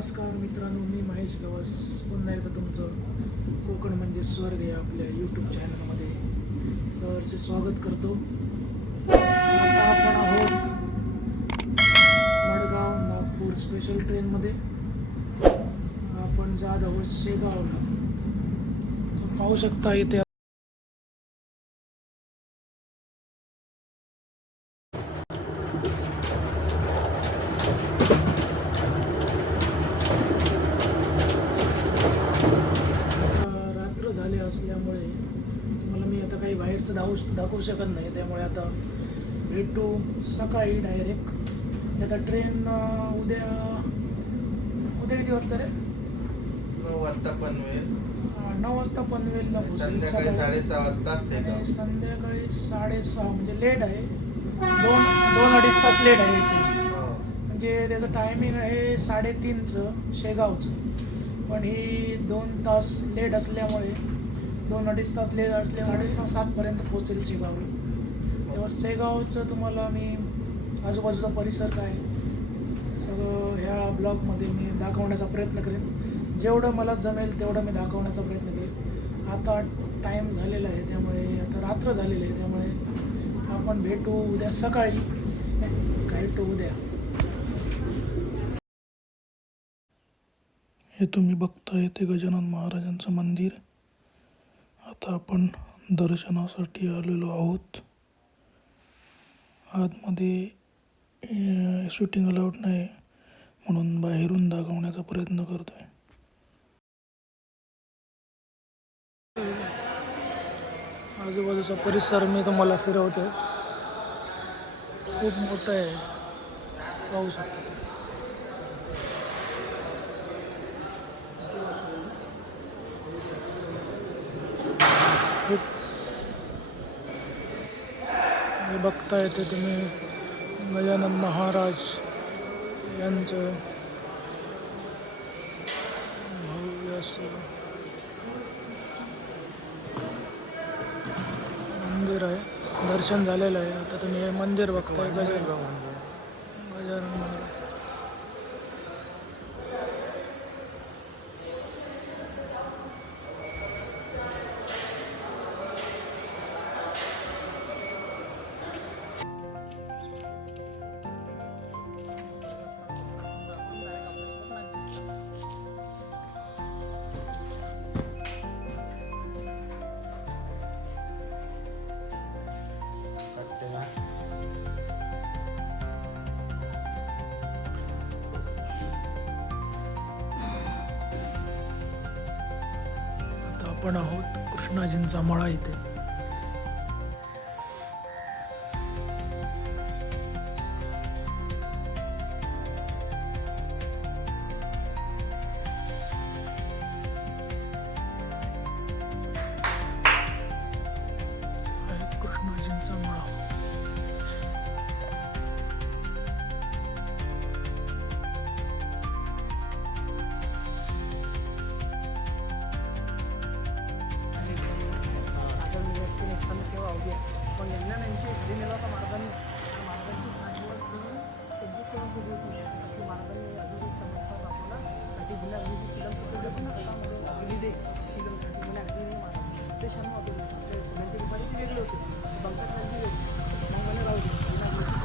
नमस्कार मित्रांनो, मी महेश गवस पुन्हा एकदा तुमचं कोकण म्हणजे स्वर्ग या आपल्या यूट्यूब चॅनलमध्ये सहर्ष स्वागत करतो. आता आपण आहोत मडगाव नागपूर स्पेशल ट्रेनमध्ये. आपण जात आहोत शेगावला. पाहू शकता इथे असल्यामुळे तुम्हाला मी आता काही बाहेरचं दाखवू शकत नाही. त्यामुळे आता भेटू सकाळी डायरेक्ट. आता ट्रेन उद्या किती वाजता रे? 9 वाजता पनवेल. 9 वाजता पनवेलला पोहोचेल सकाळी 6:30 वाजता आणि संध्याकाळी 6:30 म्हणजे लेट आहे. 2-2.5 तास लेट आहे इथे. म्हणजे त्याचं टायमिंग आहे 3:30चं शेगावचं, पण ही 2 तास लेट असल्यामुळे 2-2.5 तास लेट असल्यामुळे 6:30-7 पोहोचेल शेगावला. तेव्हा शेगावचं तुम्हाला मी आजूबाजूचा परिसर काय सगळं ह्या ब्लॉगमध्ये मी दाखवण्याचा प्रयत्न करेन. जेवढं मला जमेल तेवढं मी दाखवण्याचा प्रयत्न करेन. आता टाईम झालेला आहे, त्यामुळे आता रात्र झालेली आहे, त्यामुळे आपण भेटू उद्या सकाळी. भेटू उद्या. हे तुम्ही बघताय ते गजानन महाराजांचं मंदिर. आता आपण दर्शनासाठी आलेलो आहोत. आतमध्ये शूटिंग अलाउड नाही म्हणून बाहेरून दाखवण्याचा प्रयत्न करतोय. आजूबाजूचा परिसर मी तुम्हाला फिरवतो. खूप मोठं आहे, पाहू शकता. हे बघता येते तुम्ही गजानन महाराज यांचं भव्य असं मंदिर आहे. दर्शन झालेलं आहे. आता तुम्ही हे मंदिर बघताय गजानन महाराज. आपण आहोत कृष्णाजींचा मळा इथे. कृष्णाजींचा मळा. पण यांना त्यांची घरी नेला होता मार्गाने. मार्गाची नागवड करून त्यांची सेवा केली होती. की मार्गाने अजून एक चमत्कार दाखवला. साठी गुन्हा फिल्म पकडलं पण आता अग्नी दे फिल्मसाठी गुन्हा अग्नी नाही मारा ते छान वाटलं. आपल्या सगळ्यांचे दुपारी वेगळे होते. बंकट वेगळी होती. मग मला राहू दे